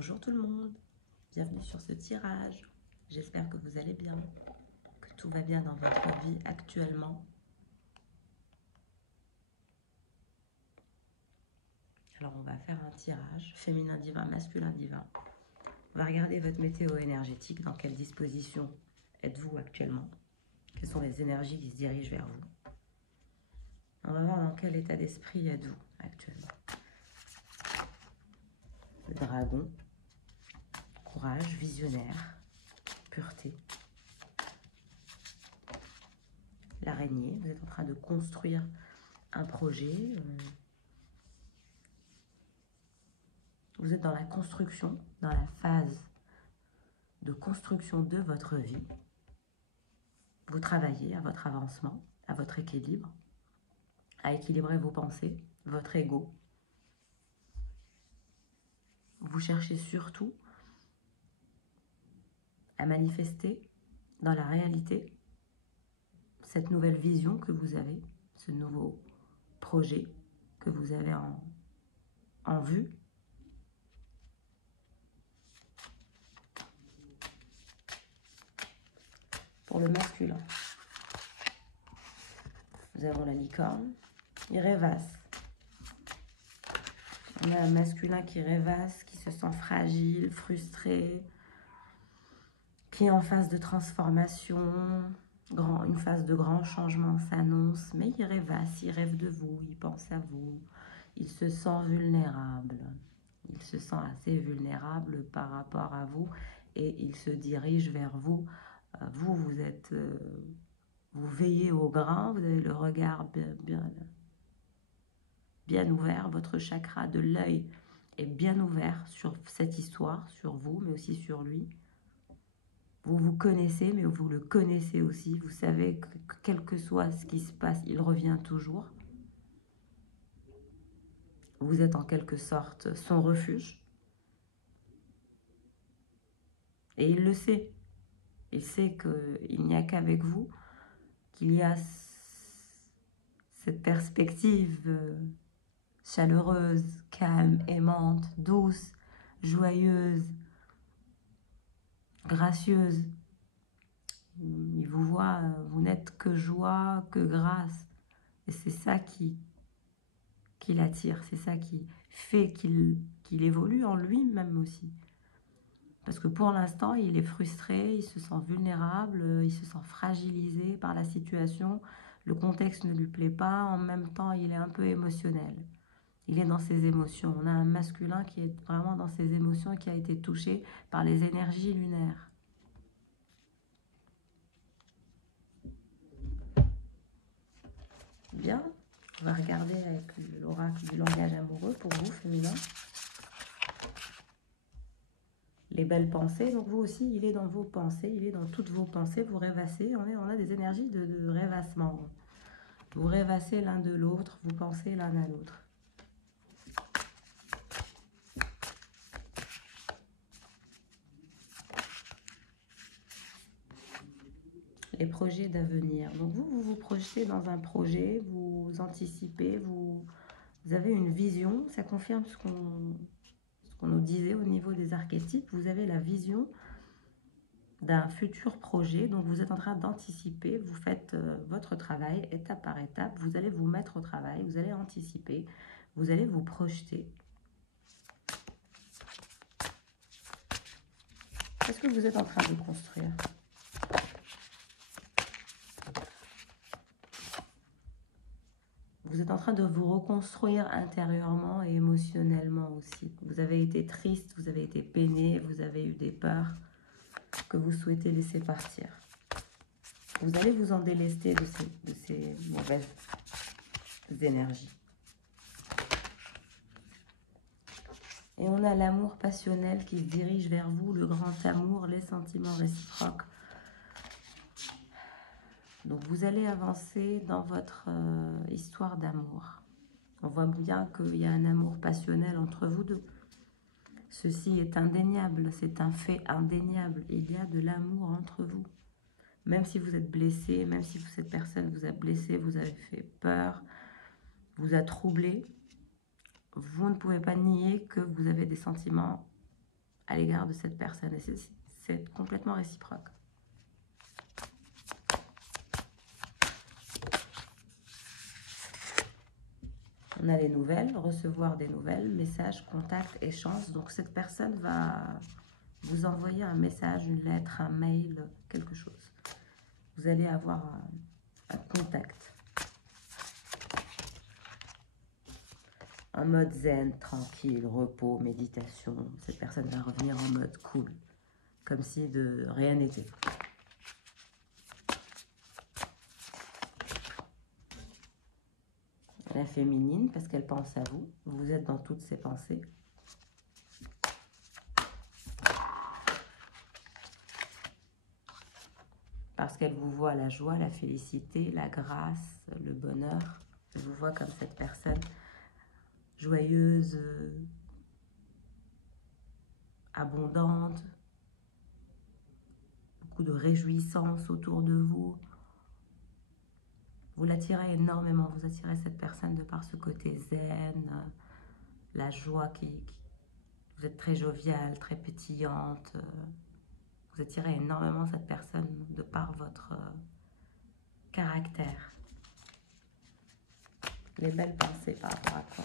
Bonjour tout le monde, bienvenue sur ce tirage. J'espère que vous allez bien, que tout va bien dans votre vie actuellement. Alors on va faire un tirage féminin divin, masculin divin. On va regarder votre météo énergétique, dans quelle disposition êtes-vous actuellement, quelles sont les énergies qui se dirigent vers vous. On va voir dans quel état d'esprit êtes-vous actuellement. Le dragon, courage, visionnaire, pureté. L'araignée, vous êtes en train de construire un projet. Vous êtes dans la construction, dans la phase de construction de votre vie. Vous travaillez à votre avancement, à votre équilibre, à équilibrer vos pensées, votre ego. Vous cherchez surtout à manifester dans la réalité cette nouvelle vision que vous avez, ce nouveau projet que vous avez en vue. Pour le masculin, nous avons la licorne, il rêvasse. On a un masculin qui rêvasse, qui se sent fragile, frustré, qui est en phase de transformation, une phase de grand changement s'annonce, mais il rêvasse, il rêve de vous, il pense à vous, il se sent vulnérable. Il se sent assez vulnérable par rapport à vous et il se dirige vers vous. Vous êtes... vous veillez au grain, vous avez le regard bien ouvert, votre chakra de l'œil est bien ouvert sur cette histoire, sur vous, mais aussi sur lui. Vous vous connaissez, mais vous le connaissez aussi. Vous savez que quel que soit ce qui se passe, il revient toujours. Vous êtes en quelque sorte son refuge. Et il le sait. Il sait qu'il n'y a qu'avec vous qu'il y a cette perspective chaleureuse, calme, aimante, douce, joyeuse, gracieuse. Il vous voit, vous n'êtes que joie, que grâce. Et c'est ça qui l'attire, c'est ça qui fait qu'il évolue en lui-même aussi. Parce que pour l'instant, il est frustré, il se sent vulnérable, il se sent fragilisé par la situation. Le contexte ne lui plaît pas, en même temps, il est un peu émotionnel. Il est dans ses émotions. On a un masculin qui est vraiment dans ses émotions et qui a été touché par les énergies lunaires. Bien, on va regarder avec l'oracle du langage amoureux pour vous, féminin. Les belles pensées, donc vous aussi, il est dans vos pensées, il est dans toutes vos pensées, vous rêvassez, on a des énergies de rêvassement. Vous rêvassez l'un de l'autre, vous pensez l'un à l'autre. Les projets d'avenir. Donc vous vous projetez dans un projet, vous anticipez, vous avez une vision, ça confirme ce qu'on nous disait au niveau des archétypes. Vous avez la vision d'un futur projet, donc vous êtes en train d'anticiper, vous faites votre travail étape par étape, vous allez vous mettre au travail, vous allez anticiper, vous allez vous projeter. Qu'est-ce que vous êtes en train de construire ? Vous êtes en train de vous reconstruire intérieurement et émotionnellement aussi. Vous avez été triste, vous avez été peiné, vous avez eu des peurs que vous souhaitez laisser partir. Vous allez vous en délester de ces mauvaises énergies. Et on a l'amour passionnel qui se dirige vers vous, le grand amour, les sentiments réciproques. Donc vous allez avancer dans votre histoire d'amour. On voit bien qu'il y a un amour passionnel entre vous deux. Ceci est indéniable, c'est un fait indéniable. Il y a de l'amour entre vous. Même si vous êtes blessé, même si cette personne vous a blessé, vous avez fait peur, vous a troublé, vous ne pouvez pas nier que vous avez des sentiments à l'égard de cette personne. Et c'est complètement réciproque. On a les nouvelles, recevoir des nouvelles, messages, contacts, échanges. Donc cette personne va vous envoyer un message, une lettre, un mail, quelque chose. Vous allez avoir un contact. En mode zen, tranquille, repos, méditation. Cette personne va revenir en mode cool, comme si de rien n'était. La féminine, parce qu'elle pense à vous. Vous êtes dans toutes ses pensées. Parce qu'elle vous voit la joie, la félicité, la grâce, le bonheur. Elle vous voit comme cette personne joyeuse, abondante, beaucoup de réjouissance autour de vous. Vous l'attirez énormément, vous attirez cette personne de par ce côté zen, la joie vous êtes très joviale, très pétillante. Vous attirez énormément cette personne de par votre caractère. Les belles pensées par rapport à quoi?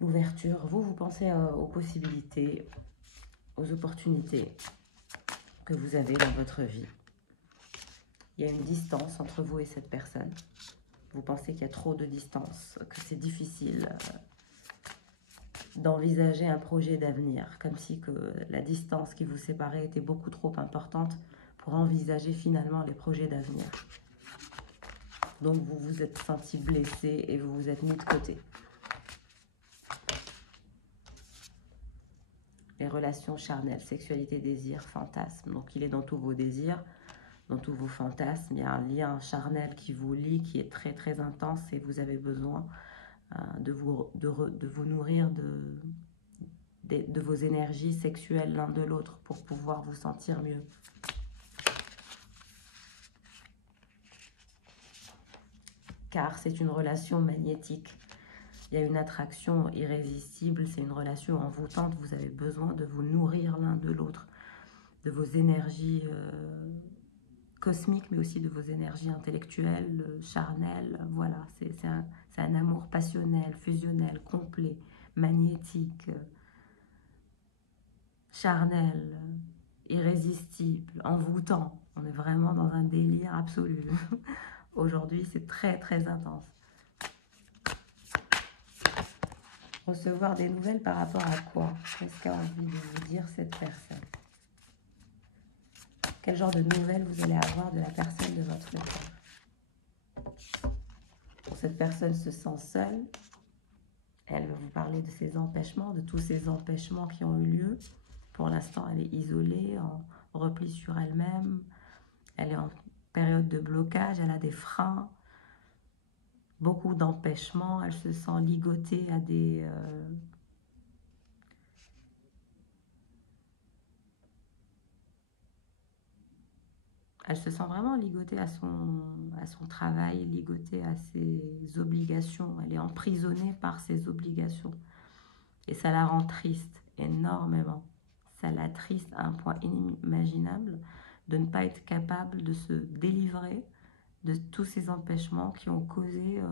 L'ouverture. Vous pensez aux possibilités, aux opportunités que vous avez dans votre vie. Il y a une distance entre vous et cette personne. Vous pensez qu'il y a trop de distance, que c'est difficile d'envisager un projet d'avenir, comme si que la distance qui vous séparait était beaucoup trop importante pour envisager finalement les projets d'avenir. Donc vous vous êtes senti blessé et vous vous êtes mis de côté. Les relations charnelles, sexualité, désir, fantasme. Donc il est dans tous vos désirs, dans tous vos fantasmes. Il y a un lien charnel qui vous lie, qui est très très intense et vous avez besoin de vous nourrir de vos énergies sexuelles l'un de l'autre pour pouvoir vous sentir mieux. Car c'est une relation magnétique. Il y a une attraction irrésistible, c'est une relation envoûtante. Vous avez besoin de vous nourrir l'un de l'autre, de vos énergies cosmiques, mais aussi de vos énergies intellectuelles, charnelles. Voilà, c'est un amour passionnel, fusionnel, complet, magnétique, charnel, irrésistible, envoûtant. On est vraiment dans un délire absolu. Aujourd'hui, c'est très, très intense. Recevoir des nouvelles par rapport à quoi? Qu'est-ce qu'a envie de vous dire cette personne? Quel genre de nouvelles vous allez avoir de la personne de votre cœur? Cette personne se sent seule. Elle va vous parler de ses empêchements, de tous ces empêchements qui ont eu lieu. Pour l'instant, elle est isolée, en repli sur elle-même. Elle est en période de blocage, elle a des freins, beaucoup d'empêchements. Elle se sent ligotée à des... Elle se sent vraiment ligotée à son travail, ligotée à ses obligations. Elle est emprisonnée par ses obligations. Et ça la rend triste énormément. Ça l'attriste à un point inimaginable de ne pas être capable de se délivrer de tous ces empêchements qui ont causé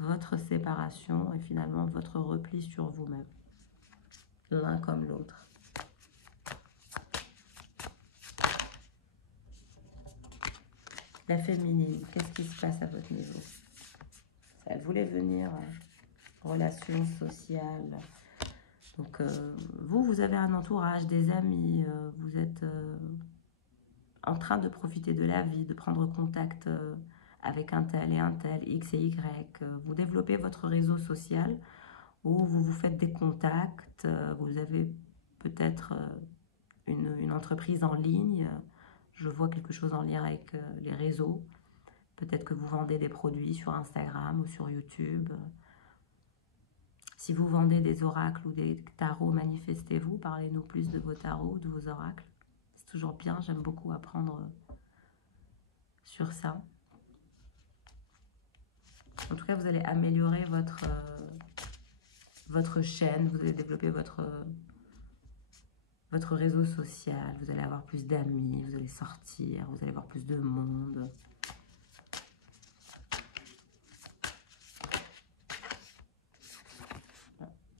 votre séparation et finalement votre repli sur vous-même, l'un comme l'autre. La féminine, qu'est-ce qui se passe à votre niveau? Elle voulait venir, relation sociale. Donc, vous avez un entourage, des amis, vous êtes en train de profiter de la vie, de prendre contact avec un tel, X et Y. Vous développez votre réseau social où vous vous faites des contacts, vous avez peut-être une entreprise en ligne. Je vois quelque chose en lien avec les réseaux. Peut-être que vous vendez des produits sur Instagram ou sur YouTube. Si vous vendez des oracles ou des tarots, manifestez-vous. Parlez-nous plus de vos tarots, de vos oracles. C'est toujours bien, j'aime beaucoup apprendre sur ça. En tout cas, vous allez améliorer votre chaîne, vous allez développer votre réseau social, vous allez avoir plus d'amis, vous allez sortir, vous allez avoir plus de monde.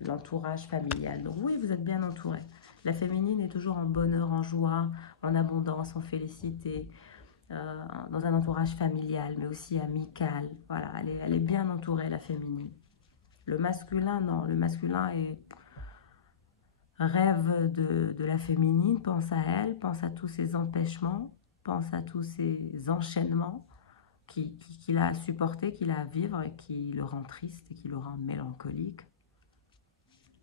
L'entourage familial. Donc oui, vous êtes bien entouré. La féminine est toujours en bonheur, en joie, en abondance, en félicité, dans un entourage familial, mais aussi amical. Voilà, elle est bien entourée, la féminine. Le masculin, non. Le masculin rêve de la féminine, pense à elle, pense à tous ses empêchements, pense à tous ses enchaînements qu'il a à supporter, qu'il a à vivre et qui le rend triste et qui le rend mélancolique.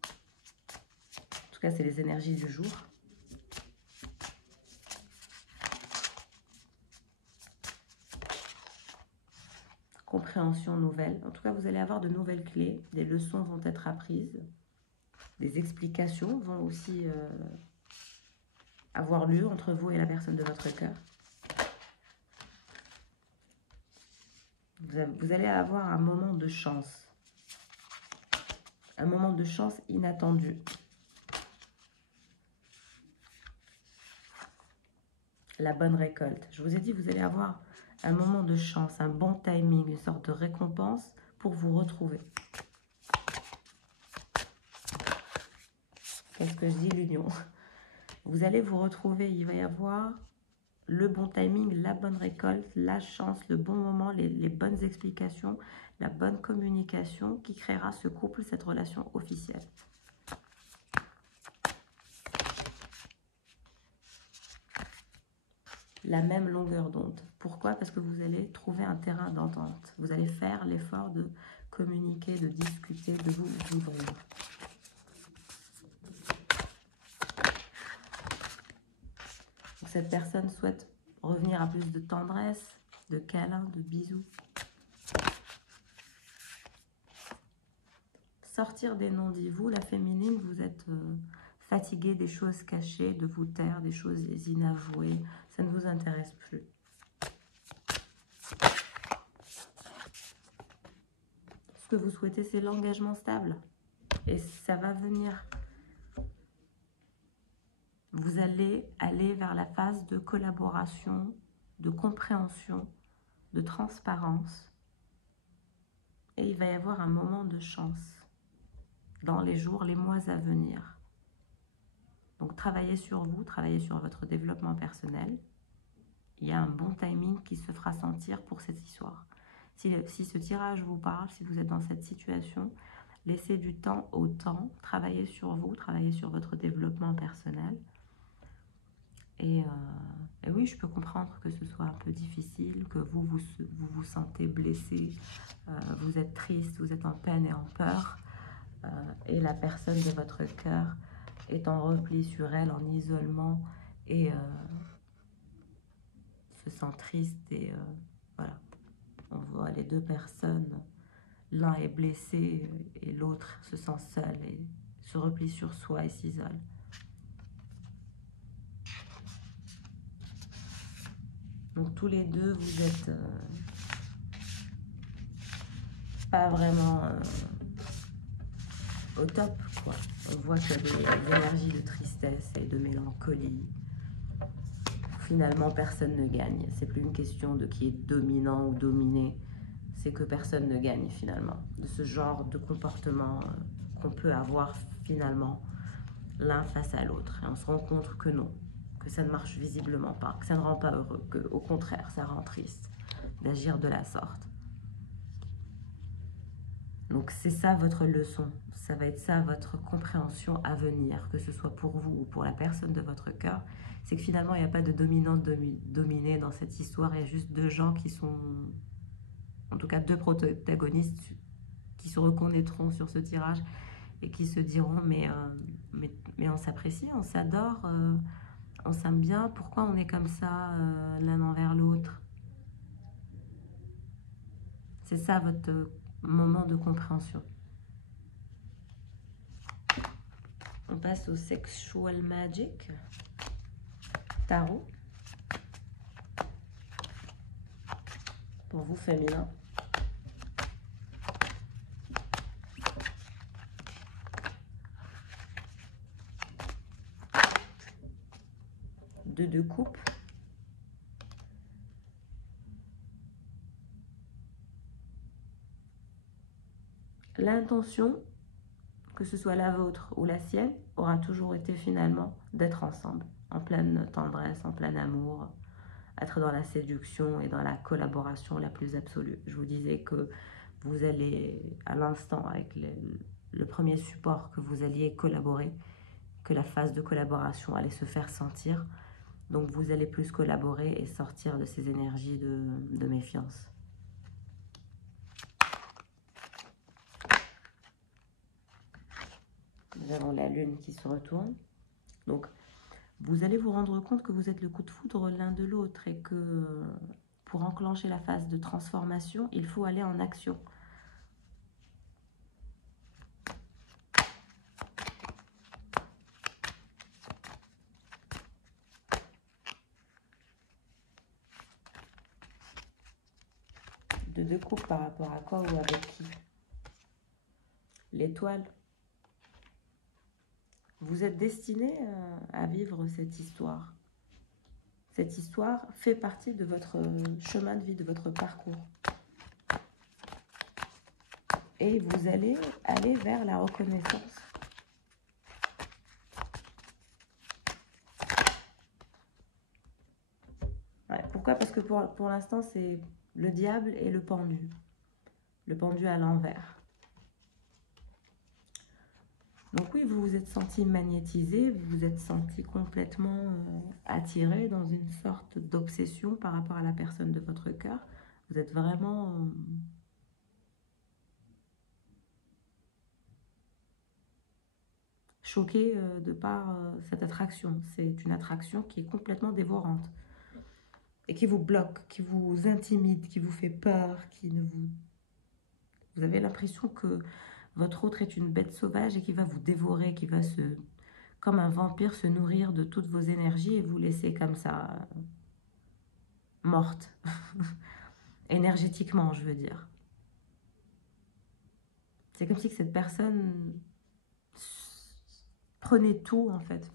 En tout cas, c'est les énergies du jour. Compréhension nouvelle. En tout cas, vous allez avoir de nouvelles clés. Des leçons vont être apprises. Des explications vont aussi avoir lieu entre vous et la personne de votre cœur. Vous allez avoir un moment de chance. Un moment de chance inattendu. La bonne récolte. Je vous ai dit, vous allez avoir un moment de chance, un bon timing, une sorte de récompense pour vous retrouver. Qu'est-ce que je dis, l'union? Vous allez vous retrouver, il va y avoir le bon timing, la bonne récolte, la chance, le bon moment, les bonnes explications, la bonne communication qui créera ce couple, cette relation officielle. La même longueur d'onde. Pourquoi? Parce que vous allez trouver un terrain d'entente. Vous allez faire l'effort de communiquer, de discuter, de vous ouvrir. Cette personne souhaite revenir à plus de tendresse, de câlins, de bisous. Sortir des non-dits. Vous, la féminine, vous êtes fatiguée des choses cachées, de vous taire, des choses inavouées. Ça ne vous intéresse plus. Ce que vous souhaitez, c'est l'engagement stable. Et ça va venir. Vous allez aller vers la phase de collaboration, de compréhension, de transparence. Et il va y avoir un moment de chance dans les jours, les mois à venir. Donc, travaillez sur vous, travaillez sur votre développement personnel. Il y a un bon timing qui se fera sentir pour cette histoire. Si ce tirage vous parle, si vous êtes dans cette situation, laissez du temps au temps, travaillez sur vous, travaillez sur votre développement personnel. Et oui, je peux comprendre que ce soit un peu difficile, que vous vous sentez blessé, vous êtes triste, vous êtes en peine et en peur. Et la personne de votre cœur est en repli sur elle, en isolement, et se sent triste. Et voilà, on voit les deux personnes, l'un est blessé et l'autre se sent seul et se replie sur soi et s'isole. Donc tous les deux, vous êtes pas vraiment au top, quoi. On voit qu'il y a des énergies de tristesse et de mélancolie. Finalement, personne ne gagne. C'est plus une question de qui est dominant ou dominé. C'est que personne ne gagne finalement. De ce genre de comportement qu'on peut avoir finalement l'un face à l'autre. Et on se rend compte que non, que ça ne marche visiblement pas, que ça ne rend pas heureux, que au contraire, ça rend triste d'agir de la sorte. Donc c'est ça votre leçon, ça va être ça votre compréhension à venir, que ce soit pour vous ou pour la personne de votre cœur. C'est que finalement, il n'y a pas de dominant-dominé dans cette histoire, il y a juste deux gens qui sont, en tout cas deux protagonistes qui se reconnaîtront sur ce tirage et qui se diront mais on s'apprécie, on s'adore, on s'aime bien, pourquoi on est comme ça l'un envers l'autre? C'est ça votre moment de compréhension. On passe au Sexual Magic Tarot. Pour vous, féminin. de coupe. L'intention, que ce soit la vôtre ou la sienne, aura toujours été finalement d'être ensemble, en pleine tendresse, en plein amour, être dans la séduction et dans la collaboration la plus absolue. Je vous disais que vous allez, à l'instant, avec le premier support, que vous alliez collaborer, que la phase de collaboration allait se faire sentir. Donc vous allez plus collaborer et sortir de ces énergies de méfiance. Nous avons la lune qui se retourne. Donc vous allez vous rendre compte que vous êtes le coup de foudre l'un de l'autre et que pour enclencher la phase de transformation, il faut aller en action. De coupe par rapport à quoi ou avec qui? L'étoile. Vous êtes destiné à vivre cette histoire. Cette histoire fait partie de votre chemin de vie, de votre parcours. Et vous allez aller vers la reconnaissance. Ouais, pourquoi? Parce que pour l'instant, c'est le diable et le pendu. Le pendu à l'envers. Donc oui, vous vous êtes senti magnétisé, vous vous êtes senti complètement attiré dans une sorte d'obsession par rapport à la personne de votre cœur. Vous êtes vraiment choqué de par cette attraction. C'est une attraction qui est complètement dévorante et qui vous bloque, qui vous intimide, qui vous fait peur, qui ne vous... Vous avez l'impression que votre autre est une bête sauvage et qui va vous dévorer, qui va comme un vampire, se nourrir de toutes vos énergies et vous laisser comme ça, morte. Énergétiquement, je veux dire. C'est comme si cette personne prenait tout, en fait.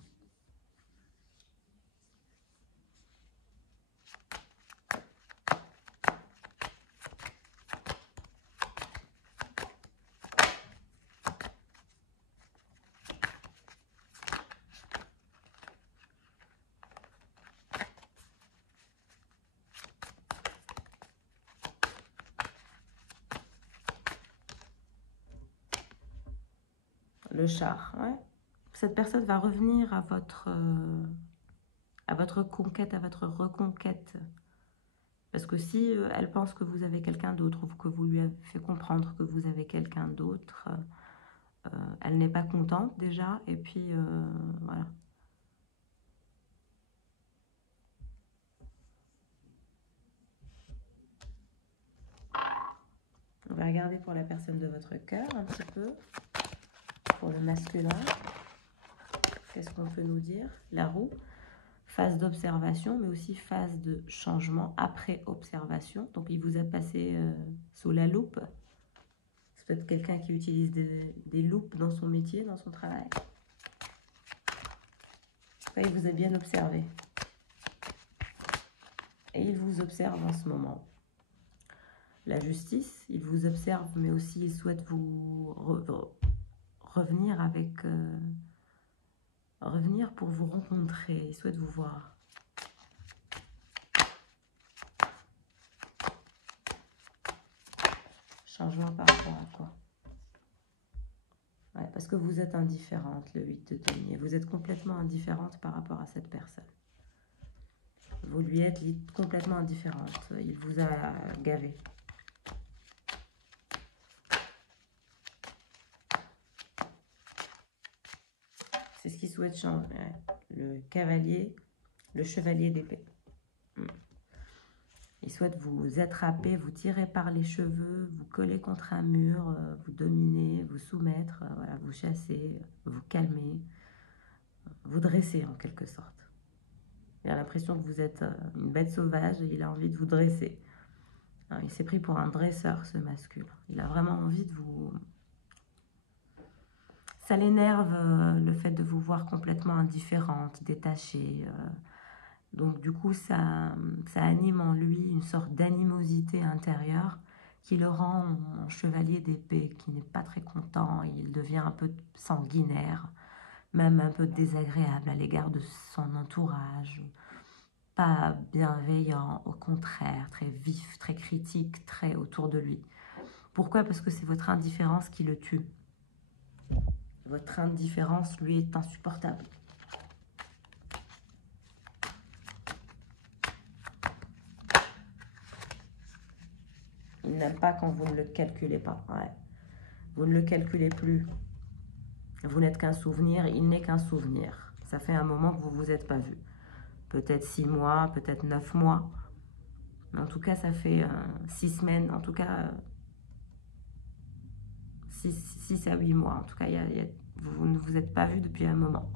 Le char, ouais. Cette personne va revenir à votre conquête, à votre reconquête. Parce que si elle pense que vous avez quelqu'un d'autre, ou que vous lui avez fait comprendre que vous avez quelqu'un d'autre, elle n'est pas contente déjà, et puis voilà. On va regarder pour la personne de votre cœur un petit peu, pour le masculin. Qu'est-ce qu'on peut nous dire? La roue, phase d'observation, mais aussi phase de changement après observation. Donc il vous a passé sous la loupe. C'est peut-être quelqu'un qui utilise des loupes dans son métier, dans son travail. Il vous a bien observé. Et il vous observe en ce moment. La justice, il vous observe, mais aussi il souhaite vous revenir avec... revenir pour vous rencontrer, il souhaite vous voir. Changement par rapport à quoi? Ouais, parce que vous êtes indifférente, le 8 de denier. Vous êtes complètement indifférente par rapport à cette personne. Vous lui êtes complètement indifférente. Il vous a gavé. C'est ce qu'il souhaite changer. Le cavalier, le chevalier d'épée. Il souhaite vous attraper, vous tirer par les cheveux, vous coller contre un mur, vous dominer, vous soumettre, voilà, vous chasser, vous calmer, vous dresser en quelque sorte. Il a l'impression que vous êtes une bête sauvage et il a envie de vous dresser. Alors, il s'est pris pour un dresseur, ce masculin. Il a vraiment envie de vous... Ça l'énerve, le fait de vous voir complètement indifférente, détachée. Donc du coup, ça anime en lui une sorte d'animosité intérieure qui le rend en chevalier d'épée, qui n'est pas très content, il devient un peu sanguinaire, même un peu désagréable à l'égard de son entourage, pas bienveillant, au contraire, très vif, très critique, très autour de lui. Pourquoi? Parce que c'est votre indifférence qui le tue. Votre indifférence, lui, est insupportable. Il n'aime pas quand vous ne le calculez pas. Ouais. Vous ne le calculez plus. Vous n'êtes qu'un souvenir, il n'est qu'un souvenir. Ça fait un moment que vous ne vous êtes pas vu. Peut-être 6 mois, peut-être 9 mois. Mais en tout cas, ça fait 6 semaines, en tout cas 6 à 8 mois. En tout cas, vous ne vous êtes pas vu depuis un moment.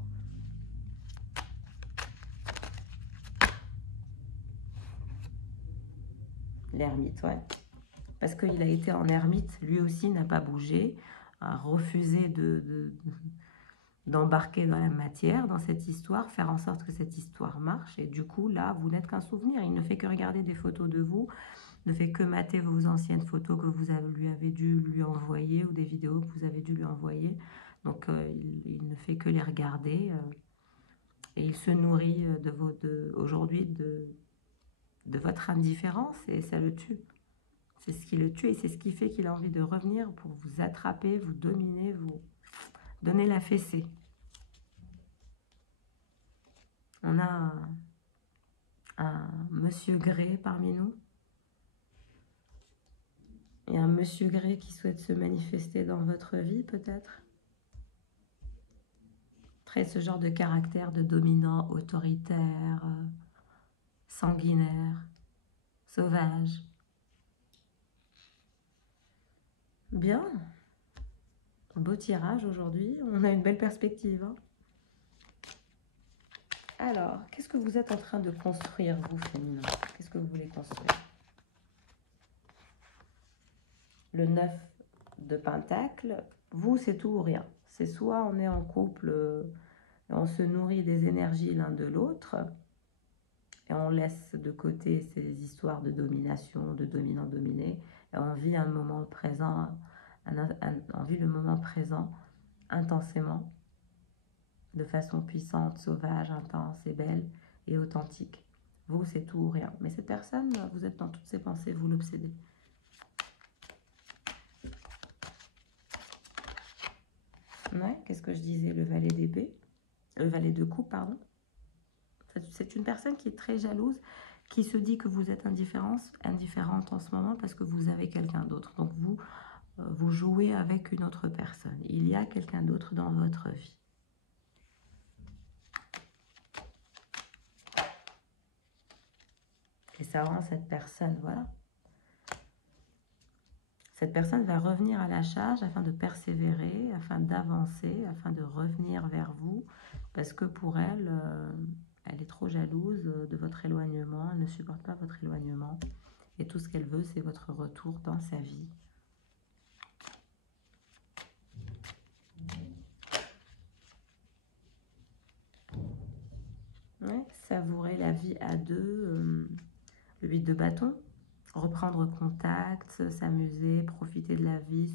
L'ermite, ouais. Parce qu'il a été en ermite, lui aussi n'a pas bougé, a refusé d'embarquer dans la matière, dans cette histoire, faire en sorte que cette histoire marche. Et du coup, là, vous n'êtes qu'un souvenir. Il ne fait que regarder des photos de vous, ne fait que mater vos anciennes photos que vous lui avez dû lui envoyer ou des vidéos que vous avez dû lui envoyer. Donc, il ne fait que les regarder et il se nourrit aujourd'hui de votre indifférence et ça le tue. C'est ce qui le tue et c'est ce qui fait qu'il a envie de revenir pour vous attraper, vous dominer, vous donner la fessée. On a un monsieur Grey parmi nous. Et un monsieur Grey qui souhaite se manifester dans votre vie, peut-être. Très ce genre de caractère de dominant, autoritaire, sanguinaire, sauvage. Bien. Beau tirage aujourd'hui. On a une belle perspective. Hein. Alors, qu'est-ce que vous êtes en train de construire, vous, féminin? Qu'est-ce que vous voulez construire? Le 9 de Pentacle, vous, c'est tout ou rien. C'est soit on est en couple, on se nourrit des énergies l'un de l'autre, et on laisse de côté ces histoires de domination, de dominant-dominé, et on vit un moment présent, on vit le moment présent intensément, de façon puissante, sauvage, intense et belle et authentique. Vous, c'est tout ou rien. Mais cette personne, vous êtes dans toutes ses pensées, vous l'obsédez. Ouais, qu'est-ce que je disais? Le valet d'épée, le valet de coupe, pardon. C'est une personne qui est très jalouse, qui se dit que vous êtes indifférente en ce moment parce que vous avez quelqu'un d'autre. Donc vous jouez avec une autre personne. Il y a quelqu'un d'autre dans votre vie. Et ça rend cette personne, voilà. Cette personne va revenir à la charge afin de persévérer, afin d'avancer, afin de revenir vers vous, parce que pour elle, elle est trop jalouse de votre éloignement, elle ne supporte pas votre éloignement, et tout ce qu'elle veut, c'est votre retour dans sa vie. Ouais, savourer la vie à deux, le 8 de bâton, reprendre contact, s'amuser, profiter de la vie,